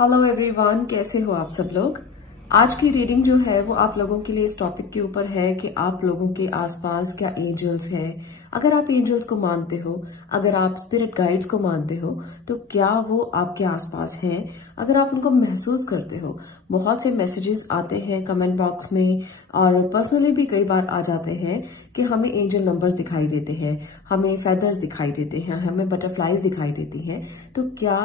Hello everyone, कैसे हो आप सब लोग। आज की रीडिंग जो है वो आप लोगों के लिए इस टॉपिक के ऊपर है कि आप लोगों के आसपास क्या एंजल्स हैं। अगर आप एंजल्स को मानते हो, अगर आप स्पिरिट गाइड्स को मानते हो, तो क्या वो आपके आसपास हैं। अगर आप उनको महसूस करते हो, बहुत से मैसेजेस आते हैं कमेंट बॉक्स में और पर्सनली भी कई बार आ जाते हैं कि हमें एंजल नंबर्स दिखाई देते हैं, हमें फेदर्स दिखाई देते हैं, हमें बटरफ्लाईज दिखाई देती हैं। तो क्या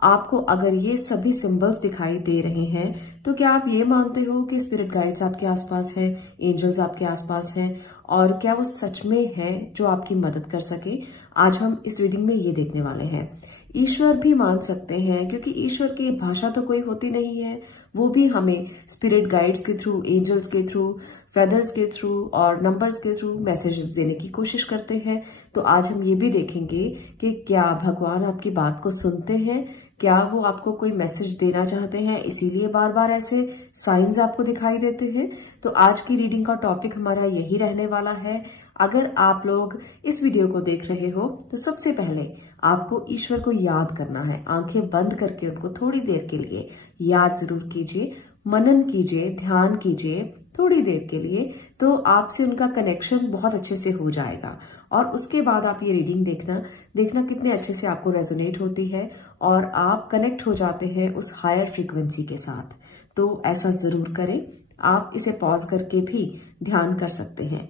आपको अगर ये सभी सिंबल्स दिखाई दे रहे हैं तो क्या आप ये मानते हो कि स्पिरिट गाइड्स आपके आसपास हैं, एंजल्स आपके आसपास हैं, और क्या वो सच में है जो आपकी मदद कर सके। आज हम इस रीडिंग में ये देखने वाले हैं। ईश्वर भी मान सकते हैं, क्योंकि ईश्वर की भाषा तो कोई होती नहीं है, वो भी हमें स्पिरिट गाइड्स के थ्रू, एंजल्स के थ्रू, फेदर्स के थ्रू और नंबर्स के थ्रू मैसेजेस देने की कोशिश करते हैं। तो आज हम ये भी देखेंगे कि क्या भगवान आपकी बात को सुनते हैं, क्या वो आपको कोई मैसेज देना चाहते हैं, इसीलिए बार बार ऐसे साइंस आपको दिखाई देते हैं। तो आज की रीडिंग का टॉपिक हमारा यही रहने वाला है। अगर आप लोग इस वीडियो को देख रहे हो तो सबसे पहले आपको ईश्वर को याद करना है। आंखें बंद करके उनको थोड़ी देर के लिए याद जरूर कीजिए, मनन कीजिए, ध्यान कीजिए थोड़ी देर के लिए, तो आपसे उनका कनेक्शन बहुत अच्छे से हो जाएगा। और उसके बाद आप ये रीडिंग देखना कितने अच्छे से आपको रेजोनेट होती है और आप कनेक्ट हो जाते हैं उस हायर फ्रीक्वेंसी के साथ। तो ऐसा जरूर करें। आप इसे पॉज करके भी ध्यान कर सकते हैं।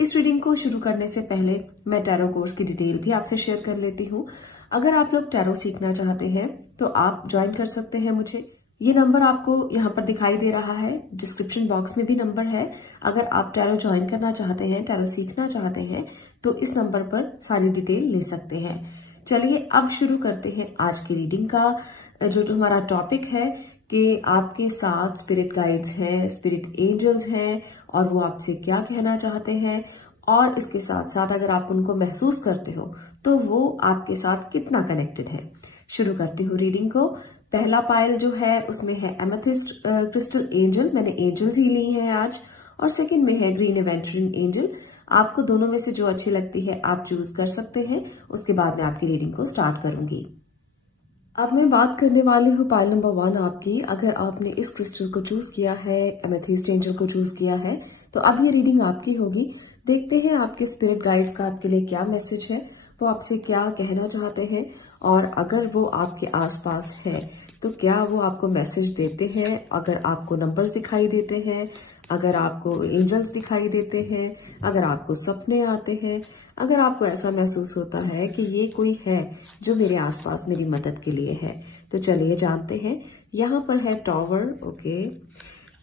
इस रीडिंग को शुरू करने से पहले मैं टैरो कोर्स की डिटेल भी आपसे शेयर कर लेती हूँ। अगर आप लोग टैरो सीखना चाहते हैं तो आप ज्वाइन कर सकते हैं मुझे। ये नंबर आपको यहाँ पर दिखाई दे रहा है, डिस्क्रिप्शन बॉक्स में भी नंबर है। अगर आप टैरो ज्वाइन करना चाहते हैं, टैरो सीखना चाहते हैं, तो इस नंबर पर सारी डिटेल ले सकते हैं। चलिए अब शुरू करते हैं आज की रीडिंग का। जो हमारा टॉपिक है कि आपके साथ स्पिरिट गाइड्स हैं, स्पिरिट एंजल्स हैं और वो आपसे क्या कहना चाहते हैं, और इसके साथ साथ अगर आप उनको महसूस करते हो तो वो आपके साथ कितना कनेक्टेड है। शुरू करती हूँ रीडिंग को। पहला पायल जो है उसमें है एमेथिस्ट क्रिस्टल एंजल, मैंने एंजल्स ही ली है आज। और सेकंड में है ग्रीन एवेंचरिंग एंजल। आपको दोनों में से जो अच्छी लगती है आप चूज कर सकते हैं। उसके बाद मैं आपकी रीडिंग को स्टार्ट करूंगी। अब मैं बात करने वाली हूँ पायल नंबर 1 आपकी। अगर आपने इस क्रिस्टल को चूज किया है, एमेथिस्ट एंजल को चूज किया है, तो अब ये रीडिंग आपकी होगी। देखते हैं आपके स्पिरिट गाइड्स का आपके लिए क्या मैसेज है, वो आपसे क्या कहना चाहते हैं, और अगर वो आपके आसपास है तो क्या वो आपको मैसेज देते हैं। अगर आपको नंबर्स दिखाई देते हैं, अगर आपको एंजल्स दिखाई देते हैं, अगर आपको सपने आते हैं, अगर आपको ऐसा महसूस होता है कि ये कोई है जो मेरे आसपास मेरी मदद के लिए है, तो चलिए जानते हैं। यहाँ पर है टॉवर। ओके,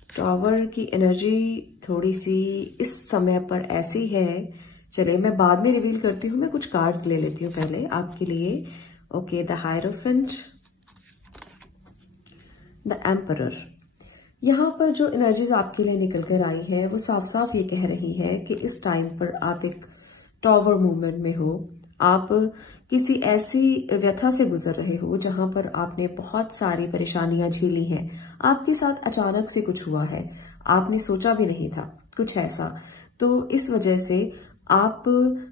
टॉवर की एनर्जी थोड़ी सी इस समय पर ऐसी है। चलिए मैं बाद में रिवील करती हूँ। मैं कुछ कार्ड्स ले लेती हूँ पहले आपके लिए। Okay, the hierophant, the emperor. यहाँ पर जो एनर्जीज आपके लिए निकल कर आई है वो साफ साफ ये कह रही है कि इस टाइम पर आप एक टॉवर मूवमेंट में हो। आप किसी ऐसी व्यथा से गुजर रहे हो जहां पर आपने बहुत सारी परेशानियां झेली हैं। आपके साथ अचानक से कुछ हुआ है, आपने सोचा भी नहीं था कुछ ऐसा। तो इस वजह से आप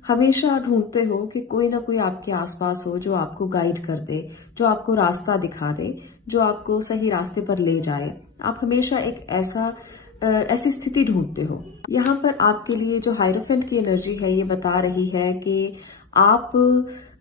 हमेशा ढूंढते हो कि कोई ना कोई आपके आसपास हो जो आपको गाइड कर दे, जो आपको रास्ता दिखा दे, जो आपको सही रास्ते पर ले जाए। आप हमेशा एक ऐसी स्थिति ढूंढते हो। यहाँ पर आपके लिए जो हायरोफेंट की एनर्जी है ये बता रही है कि आप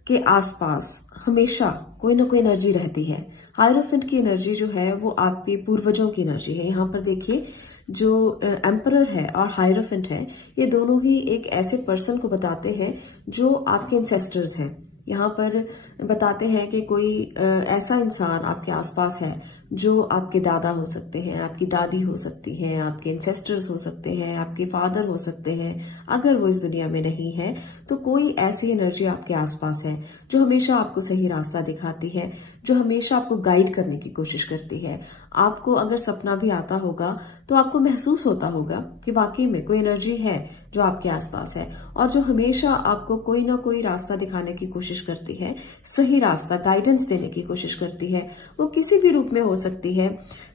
के आसपास हमेशा कोई ना कोई एनर्जी रहती है। हायरोफेंट की एनर्जी जो है वो आपके पूर्वजों की एनर्जी है। यहाँ पर देखिए, जो एम्परर है और हायरोफेंट है, ये दोनों ही एक ऐसे पर्सन को बताते हैं जो आपके एंसेस्टर्स हैं। यहाँ पर बताते हैं कि कोई ऐसा इंसान आपके आसपास है जो आपके दादा हो सकते हैं, आपकी दादी हो सकती है, आपके एंसेस्टर्स हो सकते हैं, आपके फादर हो सकते हैं। अगर वो इस दुनिया में नहीं है तो कोई ऐसी एनर्जी आपके आसपास है जो हमेशा आपको सही रास्ता दिखाती है, जो हमेशा आपको गाइड करने की कोशिश करती है। आपको अगर सपना भी आता होगा तो आपको महसूस होता होगा कि वाकई में कोई एनर्जी है जो आपके आसपास है और जो हमेशा आपको कोई ना कोई रास्ता दिखाने की कोशिश करती है, सही रास्ता, गाइडेंस देने की कोशिश करती है। वो किसी भी रूप में हो सकती है।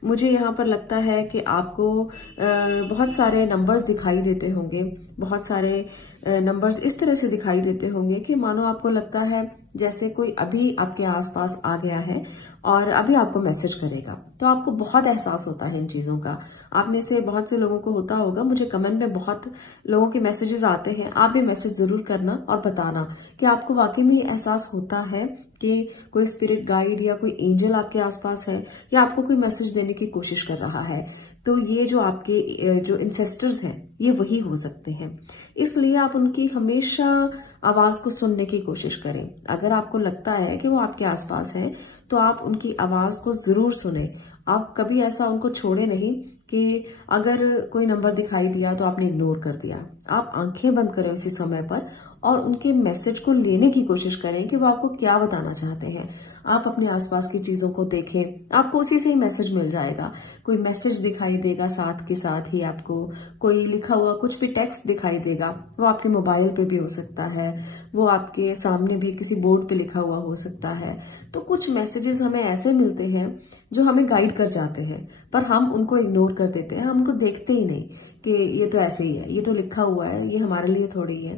मुझे यहाँ पर लगता है कि आपको बहुत सारे नंबर्स दिखाई देते होंगे, बहुत सारे नंबर्स इस तरह से दिखाई देते होंगे कि मानो आपको लगता है जैसे कोई अभी आपके आसपास आ गया है और अभी आपको मैसेज करेगा। तो आपको बहुत एहसास होता है इन चीजों का। आप में से बहुत से लोगों को होता होगा, मुझे कमेंट में बहुत लोगों के मैसेजेस आते हैं। आप भी मैसेज जरूर करना और बताना कि आपको वाकई में एहसास होता है कि कोई स्पिरिट गाइड या कोई एंजल आपके आसपास है या आपको कोई मैसेज देने की कोशिश कर रहा है। तो ये जो आपके जो इंसेस्टर्स हैं ये वही हो सकते हैं, इसलिए आप उनकी हमेशा आवाज को सुनने की कोशिश करें। अगर आपको लगता है कि वो आपके आसपास है तो आप उनकी आवाज को जरूर सुने। आप कभी ऐसा उनको छोड़े नहीं कि अगर कोई नंबर दिखाई दिया तो आपने इग्नोर कर दिया। आप आंखें बंद करें उसी समय पर और उनके मैसेज को लेने की कोशिश करें कि वो आपको क्या बताना चाहते हैं। आप अपने आसपास की चीजों को देखें, आपको उसी से ही मैसेज मिल जाएगा। कोई मैसेज दिखाई देगा, साथ के साथ ही आपको कोई लिखा हुआ कुछ भी टेक्स्ट दिखाई देगा। वो आपके मोबाइल पे भी हो सकता है, वो आपके सामने भी किसी बोर्ड पे लिखा हुआ हो सकता है। तो कुछ मैसेजेस हमें ऐसे मिलते हैं जो हमें गाइड कर जाते हैं, पर हम उनको इग्नोर कर देते हैं, हम उनको देखते ही नहीं कि ये तो ऐसे ही है, ये तो लिखा हुआ है, ये हमारे लिए थोड़ी है।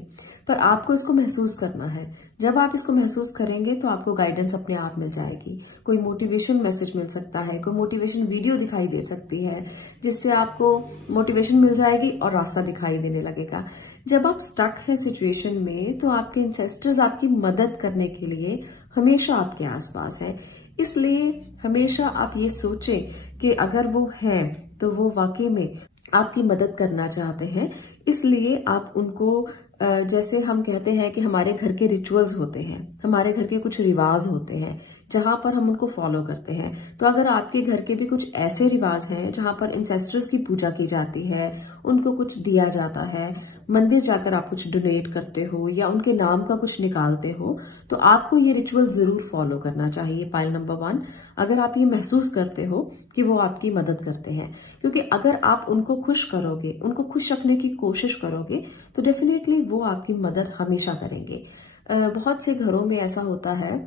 पर आपको इसको महसूस करना है। जब आप इसको महसूस करेंगे तो आपको गाइडेंस अपने आप मिल जाएगी। कोई मोटिवेशन मैसेज मिल सकता है, कोई मोटिवेशन वीडियो दिखाई दे सकती है जिससे आपको मोटिवेशन मिल जाएगी और रास्ता दिखाई देने लगेगा। जब आप स्टक है सिचुएशन में तो आपके इंसेस्टर्स आपकी मदद करने के लिए हमेशा आपके आसपास है। इसलिए हमेशा आप ये सोचें कि अगर वो हैं तो वो वाकई में आपकी मदद करना चाहते हैं। इसलिए आप उनको जैसे हम कहते हैं कि हमारे घर के रिचुअल्स होते हैं, हमारे घर के कुछ रिवाज होते हैं जहां पर हम उनको फॉलो करते हैं। तो अगर आपके घर के भी कुछ ऐसे रिवाज हैं जहां पर इंसेस्टर्स की पूजा की जाती है, उनको कुछ दिया जाता है, मंदिर जाकर आप कुछ डोनेट करते हो या उनके नाम का कुछ निकालते हो, तो आपको ये रिचुअल जरूर फॉलो करना चाहिए। पाइल नंबर 1, अगर आप ये महसूस करते हो कि वो आपकी मदद करते हैं, क्योंकि अगर आप उनको खुश करोगे, उनको खुश रखने की कोशिश करोगे तो डेफिनेटली वो आपकी मदद हमेशा करेंगे। बहुत से घरों में ऐसा होता है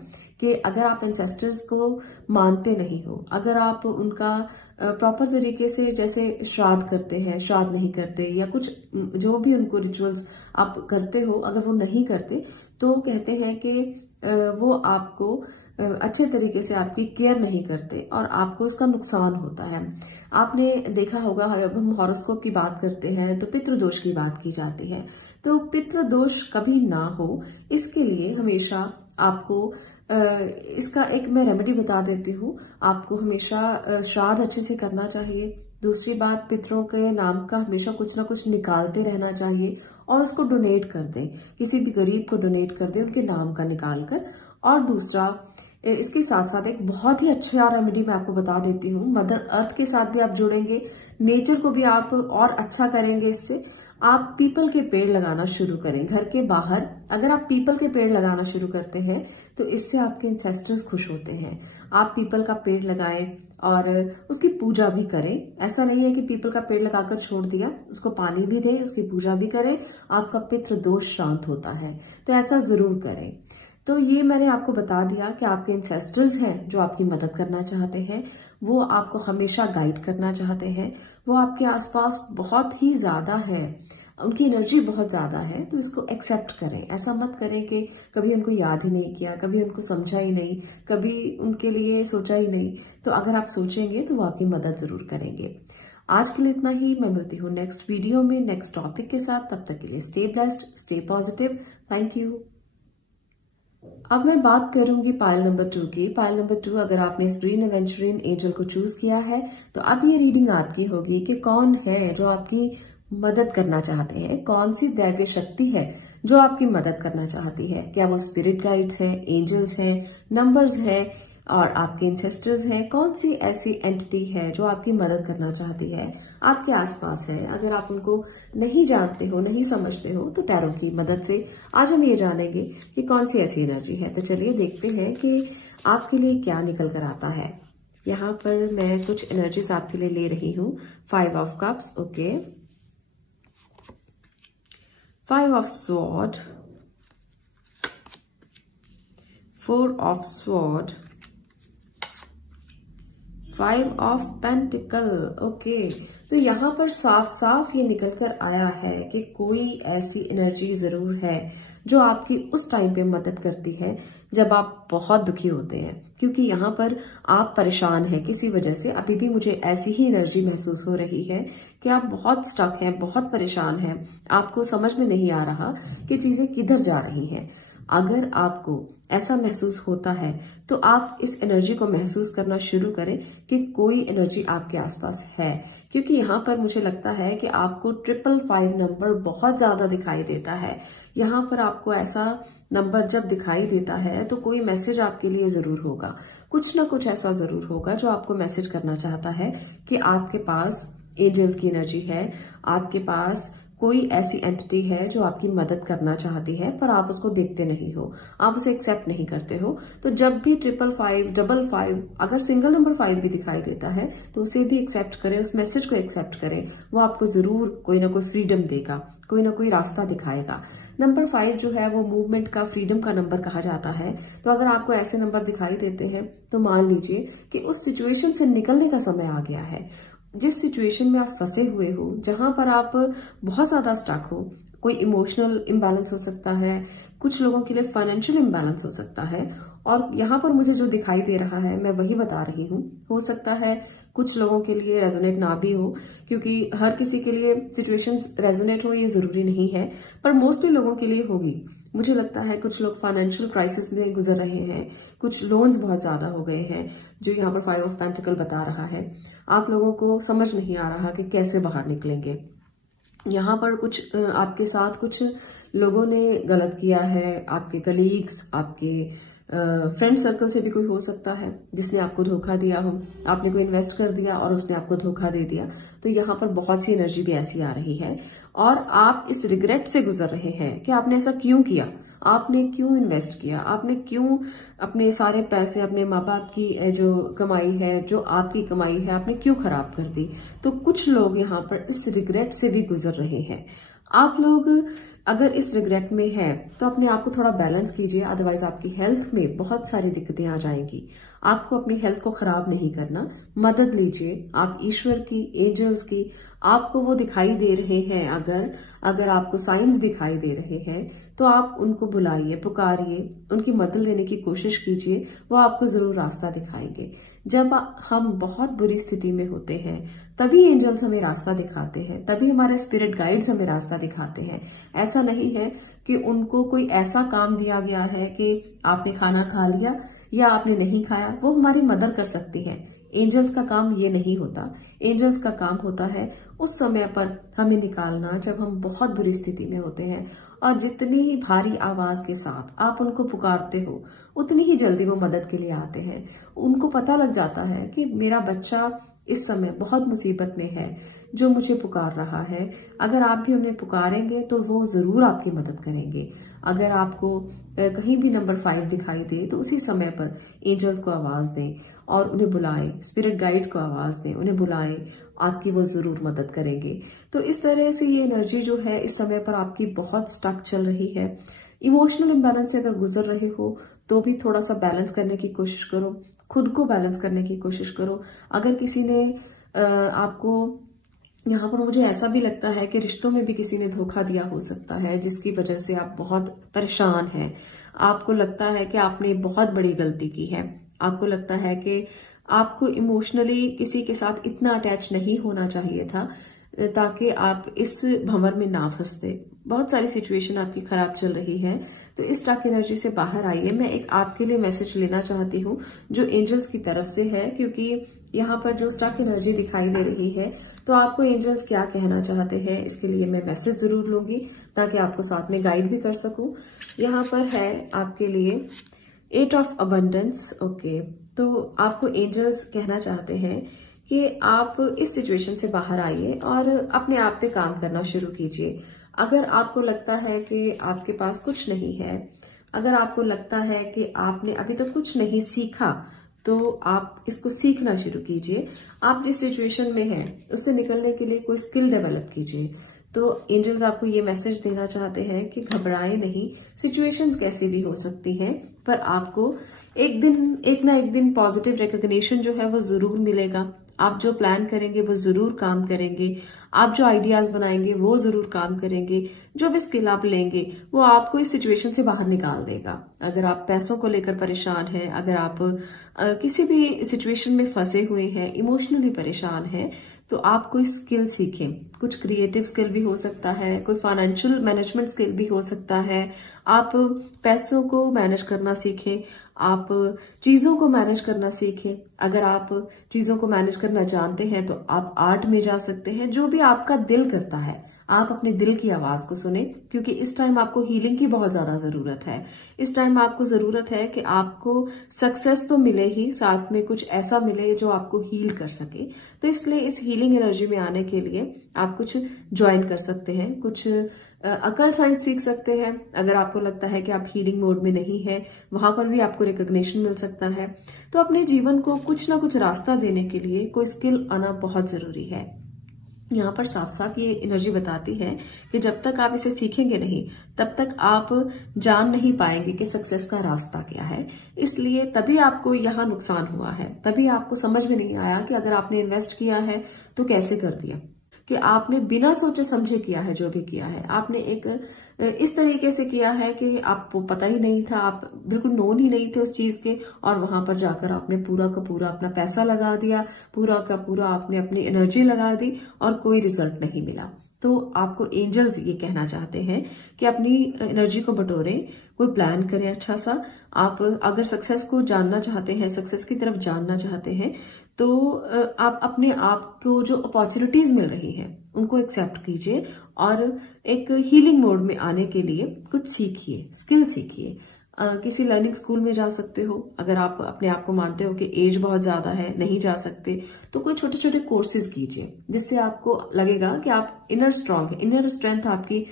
कि अगर आप एंसेस्टर्स को मानते नहीं हो, अगर आप उनका प्रॉपर तरीके से जैसे श्राद्ध करते हैं, श्राद्ध नहीं करते या कुछ जो भी उनको रिचुअल्स आप करते हो, अगर वो नहीं करते तो कहते हैं कि वो आपको अच्छे तरीके से आपकी केयर नहीं करते और आपको उसका नुकसान होता है। आपने देखा होगा, जब हम हॉरोस्कोप की बात करते हैं तो पितृदोष की बात की जाती है। तो पितृदोष कभी ना हो इसके लिए हमेशा आपको इसका एक मैं रेमेडी बता देती हूँ। आपको हमेशा श्राद्ध अच्छे से करना चाहिए। दूसरी बात, पितरों के नाम का हमेशा कुछ ना कुछ निकालते रहना चाहिए और उसको डोनेट कर दें, किसी भी गरीब को डोनेट कर दें उनके नाम का निकाल कर। और दूसरा, इसके साथ साथ एक बहुत ही अच्छा रेमेडी मैं आपको बता देती हूँ। मदर अर्थ के साथ भी आप जुड़ेंगे, नेचर को भी आप और अच्छा करेंगे। इससे आप पीपल के पेड़ लगाना शुरू करें घर के बाहर। अगर आप पीपल के पेड़ लगाना शुरू करते हैं तो इससे आपके इंसेस्टर्स खुश होते हैं। आप पीपल का पेड़ लगाएं और उसकी पूजा भी करें। ऐसा नहीं है कि पीपल का पेड़ लगाकर छोड़ दिया, उसको पानी भी दें, उसकी पूजा भी करें, आपका पितृ दोष शांत होता है। तो ऐसा जरूर करें। तो ये मैंने आपको बता दिया कि आपके इंसेस्टर्स हैं जो आपकी मदद करना चाहते हैं, वो आपको हमेशा गाइड करना चाहते हैं, वो आपके आसपास बहुत ही ज्यादा है, उनकी एनर्जी बहुत ज्यादा है। तो इसको एक्सेप्ट करें। ऐसा मत करें कि कभी उनको याद ही नहीं किया, कभी उनको समझा ही नहीं, कभी उनके लिए सोचा ही नहीं। तो अगर आप सोचेंगे तो वो आपकी मदद जरूर करेंगे। आज के लिए इतना ही। मैं मिलती हूँ नेक्स्ट वीडियो में नेक्स्ट टॉपिक के साथ। तब तक के लिए stay blessed, stay positive. Thank you. अब मैं बात करूंगी पाइल नंबर 2 की। पाइल नंबर 2, अगर आपने स्प्रिंग एवेंचुरिन एंजल को चूज किया है तो अब ये रीडिंग आपकी होगी कि कौन है जो आपकी मदद करना चाहते हैं, कौन सी दैवीय शक्ति है जो आपकी मदद करना चाहती है। क्या वो स्पिरिट गाइड्स हैं, एंजल्स हैं, नंबर्स हैं और आपके इंसेस्टर्स हैं। कौन सी ऐसी एंटिटी है जो आपकी मदद करना चाहती है, आपके आसपास है। अगर आप उनको नहीं जानते हो, नहीं समझते हो, तो टैरो की मदद से आज हम ये जानेंगे कि कौन सी ऐसी एनर्जी है। तो चलिए देखते हैं कि आपके लिए क्या निकल कर आता है। यहाँ पर मैं कुछ एनर्जीज आपके लिए ले रही हूँ। 5 of cups, okay, 5 of sword, 4 of sword, 5 of pentacle. Okay, तो यहाँ पर साफ साफ ये निकल कर आया है कि कोई ऐसी एनर्जी जरूर है जो आपकी उस टाइम पे मदद करती है जब आप बहुत दुखी होते हैं, क्योंकि यहाँ पर आप परेशान हैं किसी वजह से। अभी भी मुझे ऐसी ही एनर्जी महसूस हो रही है कि आप बहुत स्टक हैं, बहुत परेशान हैं, आपको समझ में नहीं आ रहा कि चीजें किधर जा रही हैं। अगर आपको ऐसा महसूस होता है तो आप इस एनर्जी को महसूस करना शुरू करें कि कोई एनर्जी आपके आसपास है, क्योंकि यहाँ पर मुझे लगता है कि आपको 555 नंबर बहुत ज्यादा दिखाई देता है। यहाँ पर आपको ऐसा नंबर जब दिखाई देता है तो कोई मैसेज आपके लिए जरूर होगा, कुछ ना कुछ ऐसा जरूर होगा जो आपको मैसेज करना चाहता है कि आपके पास एंजल्स की एनर्जी है, आपके पास कोई ऐसी एंटिटी है जो आपकी मदद करना चाहती है, पर आप उसको देखते नहीं हो, आप उसे एक्सेप्ट नहीं करते हो। तो जब भी 555, 55, अगर सिंगल नंबर 5 भी दिखाई देता है तो उसे भी एक्सेप्ट करें, उस मैसेज को एक्सेप्ट करें। वो आपको जरूर कोई ना कोई फ्रीडम देगा, कोई ना कोई रास्ता दिखाएगा। नंबर 5 जो है वो मूवमेंट का, फ्रीडम का नंबर कहा जाता है। तो अगर आपको ऐसे नंबर दिखाई देते हैं तो मान लीजिए कि उस सिचुएशन से निकलने का समय आ गया है। जिस सिचुएशन में आप फंसे हुए हो, जहां पर आप बहुत ज्यादा स्टक हो, कोई इमोशनल इम्बैलेंस हो सकता है, कुछ लोगों के लिए फाइनेंशियल इम्बैलेंस हो सकता है, और यहाँ पर मुझे जो दिखाई दे रहा है मैं वही बता रही हूँ। हो सकता है कुछ लोगों के लिए रेजोनेट ना भी हो, क्योंकि हर किसी के लिए सिचुएशंस रेजोनेट हो ये जरूरी नहीं है, पर मोस्टली लोगों के लिए होगी। मुझे लगता है कुछ लोग फाइनेंशियल क्राइसिस में गुजर रहे हैं, कुछ लोन्स बहुत ज्यादा हो गए हैं, जो यहाँ पर 5 ऑफ पेंटिकल बता रहा है। आप लोगों को समझ नहीं आ रहा कि कैसे बाहर निकलेंगे। यहाँ पर कुछ आपके साथ कुछ लोगों ने गलत किया है, आपके कलीग्स, आपके फ्रेंड सर्कल से भी कोई हो सकता है जिसने आपको धोखा दिया हो। आपने कोई इन्वेस्ट कर दिया और उसने आपको धोखा दे दिया, तो यहाँ पर बहुत सी एनर्जी भी ऐसी आ रही है और आप इस रिग्रेट से गुजर रहे हैं कि आपने ऐसा क्यों किया, आपने क्यों इन्वेस्ट किया, आपने क्यों अपने सारे पैसे, अपने माँ बाप की जो कमाई है, जो आपकी कमाई है, आपने क्यों खराब कर दी। तो कुछ लोग यहाँ पर इस रिग्रेट से भी गुजर रहे हैं। आप लोग अगर इस रिग्रेट में हैं तो अपने आप को थोड़ा बैलेंस कीजिए, अदरवाइज आपकी हेल्थ में बहुत सारी दिक्कतें आ जाएंगी। आपको अपनी हेल्थ को खराब नहीं करना, मदद लीजिए आप ईश्वर की, एंजल्स की। आपको वो दिखाई दे रहे हैं, अगर आपको साइंस दिखाई दे रहे हैं तो आप उनको बुलाइए, पुकारिए, उनकी मदद लेने की कोशिश कीजिए, वो आपको जरूर रास्ता दिखाएंगे। जब हम बहुत बुरी स्थिति में होते हैं तभी एंजल्स हमें रास्ता दिखाते हैं, तभी हमारे स्पिरिट गाइड्स हमें रास्ता दिखाते हैं। ऐसा नहीं है कि उनको कोई ऐसा काम दिया गया है कि आपने खाना खा लिया या आपने नहीं खाया, वो हमारी मदद कर सकती है। एंजल्स का काम ये नहीं होता। एंजल्स का काम होता है उस समय पर हमें निकालना जब हम बहुत बुरी स्थिति में होते हैं, और जितनी भारी आवाज के साथ आप उनको पुकारते हो उतनी ही जल्दी वो मदद के लिए आते हैं। उनको पता लग जाता है कि मेरा बच्चा इस समय बहुत मुसीबत में है जो मुझे पुकार रहा है। अगर आप भी उन्हें पुकारेंगे तो वो जरूर आपकी मदद करेंगे। अगर आपको कहीं भी नंबर 5 दिखाई दे तो उसी समय पर एंजल्स को आवाज दें और उन्हें बुलाएं, स्पिरिट गाइड्स को आवाज दें, उन्हें बुलाएं, आपकी वो जरूर मदद करेंगे। तो इस तरह से ये एनर्जी जो है इस समय पर आपकी बहुत स्टक चल रही है। इमोशनल इम्बैलेंस से अगर गुजर रहे हो तो भी थोड़ा सा बैलेंस करने की कोशिश करो, खुद को बैलेंस करने की कोशिश करो। अगर किसी ने आपको, यहाँ पर मुझे ऐसा भी लगता है कि रिश्तों में भी किसी ने धोखा दिया हो सकता है जिसकी वजह से आप बहुत परेशान हैं। आपको लगता है कि आपने बहुत बड़ी गलती की है, आपको लगता है कि आपको इमोशनली किसी के साथ इतना अटैच नहीं होना चाहिए था ताकि आप इस भंवर में ना फंसते। बहुत सारी सिचुएशन आपकी खराब चल रही है, तो इस स्टक एनर्जी से बाहर आइए। मैं एक आपके लिए मैसेज लेना चाहती हूँ जो एंजल्स की तरफ से है, क्योंकि यहाँ पर जो स्टक एनर्जी दिखाई दे रही है तो आपको एंजल्स क्या कहना चाहते हैं इसके लिए मैं मैसेज जरूर लूंगी ताकि आपको साथ में गाइड भी कर सकूं। यहाँ पर है आपके लिए 8 ऑफ अबंडेंस। ओके, तो आपको एंजल्स कहना चाहते हैं कि आप इस सिचुएशन से बाहर आइए और अपने आप पे काम करना शुरू कीजिए। अगर आपको लगता है कि आपके पास कुछ नहीं है, अगर आपको लगता है कि आपने अभी तक कुछ नहीं सीखा, तो आप इसको सीखना शुरू कीजिए। आप जिस सिचुएशन में हैं उससे निकलने के लिए कोई स्किल डेवलप कीजिए, तो एंजल्स आपको ये मैसेज देना चाहते हैं कि घबराएं नहीं, सिचुएशंस कैसी भी हो सकती हैं, पर आपको एक ना एक दिन पॉजिटिव रिकॉग्निशन जो है वो जरूर मिलेगा। आप जो प्लान करेंगे वो जरूर काम करेंगे, आप जो आइडियाज बनाएंगे वो जरूर काम करेंगे, जो भी स्किल आप लेंगे वो आपको इस सिचुएशन से बाहर निकाल देगा। अगर आप पैसों को लेकर परेशान हैं, अगर आप किसी भी सिचुएशन में फंसे हुए हैं, इमोशनली परेशान हैं, तो आप कोई स्किल सीखें। कुछ क्रिएटिव स्किल भी हो सकता है, कोई फाइनेंशियल मैनेजमेंट स्किल भी हो सकता है। आप पैसों को मैनेज करना सीखें, आप चीजों को मैनेज करना सीखें। अगर आप चीजों को मैनेज करना जानते हैं तो आप आर्ट में जा सकते हैं। जो भी आपका दिल करता है, आप अपने दिल की आवाज को सुने, क्योंकि इस टाइम आपको हीलिंग की बहुत ज्यादा जरूरत है। इस टाइम आपको जरूरत है कि आपको सक्सेस तो मिले ही, साथ में कुछ ऐसा मिले जो आपको हील कर सके। तो इसलिए इस हीलिंग एनर्जी में आने के लिए आप कुछ ज्वाइन कर सकते हैं, कुछ अकल्ट साइंस सीख सकते हैं। अगर आपको लगता है कि आप हीलिंग मोड में नहीं है, वहां पर भी आपको रिकॉग्निशन मिल सकता है। तो अपने जीवन को कुछ ना कुछ रास्ता देने के लिए कोई स्किल आना बहुत जरूरी है। यहाँ पर साफ साफ ये एनर्जी बताती है कि जब तक आप इसे सीखेंगे नहीं, तब तक आप जान नहीं पाएंगे कि सक्सेस का रास्ता क्या है। इसलिए तभी आपको यहाँ नुकसान हुआ है, तभी आपको समझ में नहीं आया कि अगर आपने इन्वेस्ट किया है तो कैसे कर दिया, कि आपने बिना सोचे समझे किया है। जो भी किया है आपने एक इस तरीके से किया है कि आपको पता ही नहीं था, आप बिल्कुल नोन ही नहीं थे उस चीज के, और वहां पर जाकर आपने पूरा का पूरा अपना पैसा लगा दिया, पूरा का पूरा आपने अपनी एनर्जी लगा दी और कोई रिजल्ट नहीं मिला। तो आपको एंजल्स ये कहना चाहते हैं कि अपनी एनर्जी को बटोरें, कोई प्लान करें अच्छा सा। आप अगर सक्सेस को जानना चाहते हैं, सक्सेस की तरफ जानना चाहते हैं, तो आप अपने आप को जो अपॉर्चुनिटीज मिल रही हैं उनको एक्सेप्ट कीजिए और एक हीलिंग मोड में आने के लिए कुछ सीखिए, स्किल सीखिए। किसी लर्निंग स्कूल में जा सकते हो। अगर आप अपने आप को मानते हो कि एज बहुत ज्यादा है, नहीं जा सकते, तो कोई छोटे छोटे कोर्सेज कीजिए जिससे आपको लगेगा कि आप इनर स्ट्रांग है, इनर स्ट्रेंथ आपकी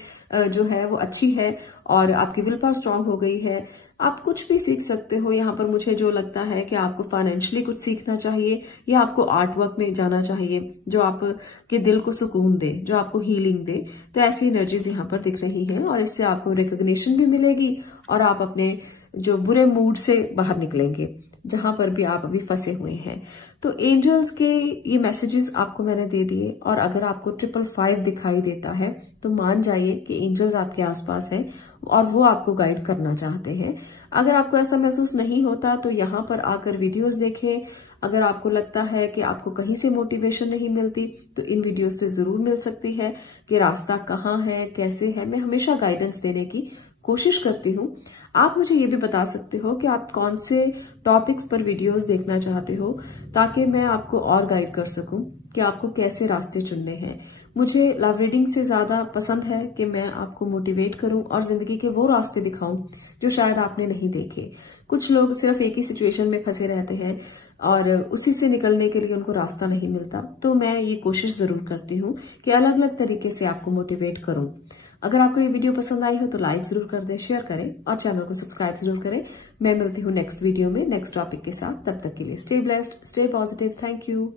जो है वो अच्छी है और आपकी विल पावर स्ट्रांग हो गई है। आप कुछ भी सीख सकते हो। यहाँ पर मुझे जो लगता है कि आपको फाइनेंशियली कुछ सीखना चाहिए या आपको आर्ट वर्क में जाना चाहिए जो आपके दिल को सुकून दे, जो आपको हीलिंग दे। तो ऐसी एनर्जीज यहाँ पर दिख रही हैं और इससे आपको रिकॉग्निशन भी मिलेगी और आप अपने जो बुरे मूड से बाहर निकलेंगे जहां पर भी आप अभी फंसे हुए हैं। तो एंजल्स के ये मैसेजेस आपको मैंने दे दिए और अगर आपको 555 दिखाई देता है तो मान जाइए कि एंजल्स आपके आसपास हैं और वो आपको गाइड करना चाहते हैं। अगर आपको ऐसा महसूस नहीं होता तो यहाँ पर आकर वीडियोस देखें। अगर आपको लगता है कि आपको कहीं से मोटिवेशन नहीं मिलती तो इन वीडियोस से जरूर मिल सकती है कि रास्ता कहाँ है, कैसे है। मैं हमेशा गाइडेंस देने की कोशिश करती हूँ। आप मुझे ये भी बता सकते हो कि आप कौन से टॉपिक्स पर वीडियोस देखना चाहते हो ताकि मैं आपको और गाइड कर सकूं कि आपको कैसे रास्ते चुनने हैं। मुझे लव रीडिंग से ज्यादा पसंद है कि मैं आपको मोटिवेट करूं और जिंदगी के वो रास्ते दिखाऊं जो शायद आपने नहीं देखे। कुछ लोग सिर्फ एक ही सिचुएशन में फंसे रहते हैं और उसी से निकलने के लिए उनको रास्ता नहीं मिलता। तो मैं ये कोशिश जरूर करती हूँ कि अलग अलग तरीके से आपको मोटिवेट करूं। अगर आपको ये वीडियो पसंद आई हो तो लाइक जरूर कर दें, शेयर करें और चैनल को सब्सक्राइब जरूर करें। मैं मिलती हूँ नेक्स्ट वीडियो में नेक्स्ट टॉपिक के साथ। तब तक के लिए stay blessed, stay positive. Thank you.